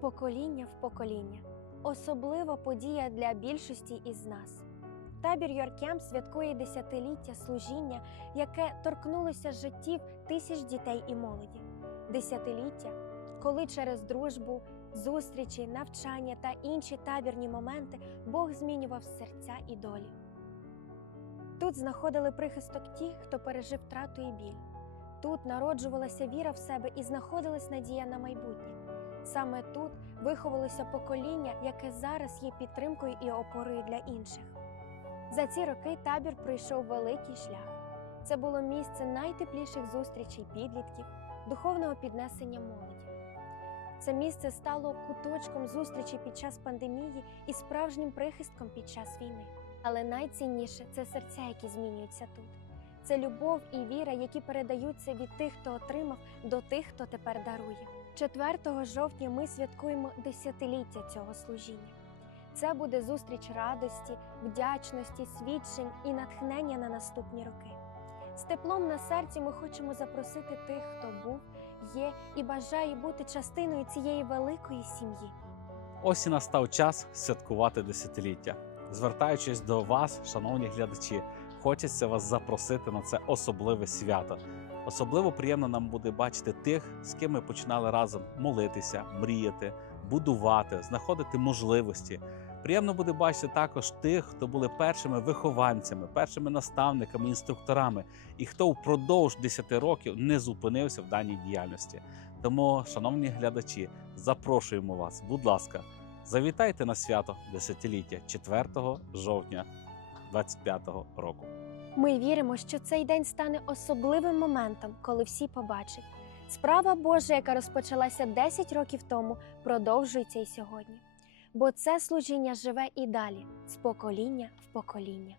покоління в покоління. Особлива подія для більшості із нас. Табір Йоркям святкує десятиліття служіння, яке торкнулося життів тисяч дітей і молоді. Десятиліття, коли через дружбу, зустрічі, навчання та інші табірні моменти Бог змінював серця і долі. Тут знаходили прихисток ті, хто пережив втрату і біль. Тут народжувалася віра в себе і знаходилась надія на майбутнє. Саме тут виховалося покоління, яке зараз є підтримкою і опорою для інших. За ці роки табір пройшов великий шлях. Це було місце найтепліших зустрічей підлітків, духовного піднесення молоді. Це місце стало куточком зустрічі під час пандемії і справжнім прихистком під час війни. Але найцінніше це серця, які змінюються тут. Це любов і віра, які передаються від тих, хто отримав, до тих, хто тепер дарує. 4 жовтня ми святкуємо десятиліття цього служіння. Це буде зустріч радості, вдячності, свідчень і натхнення на наступні роки. З теплом на серці ми хочемо запросити тих, хто був, є і бажає бути частиною цієї великої сім'ї. Ось і настав час святкувати десятиліття. Звертаючись до вас, шановні глядачі, хочеться вас запросити на це особливе свято. Особливо приємно нам буде бачити тих, з ким ми починали разом молитися, мріяти, будувати, знаходити можливості. Приємно буде бачити також тих, хто були першими вихованцями, першими наставниками, інструкторами, і хто впродовж 10 років не зупинився в даній діяльності. Тому, шановні глядачі, запрошуємо вас, будь ласка, завітайте на свято десятиліття 4 жовтня 25 року. Ми віримо, що цей день стане особливим моментом, коли всі побачать. Справа Божа, яка розпочалася 10 років тому, продовжується і сьогодні. Бо це служіння живе і далі, з покоління в покоління.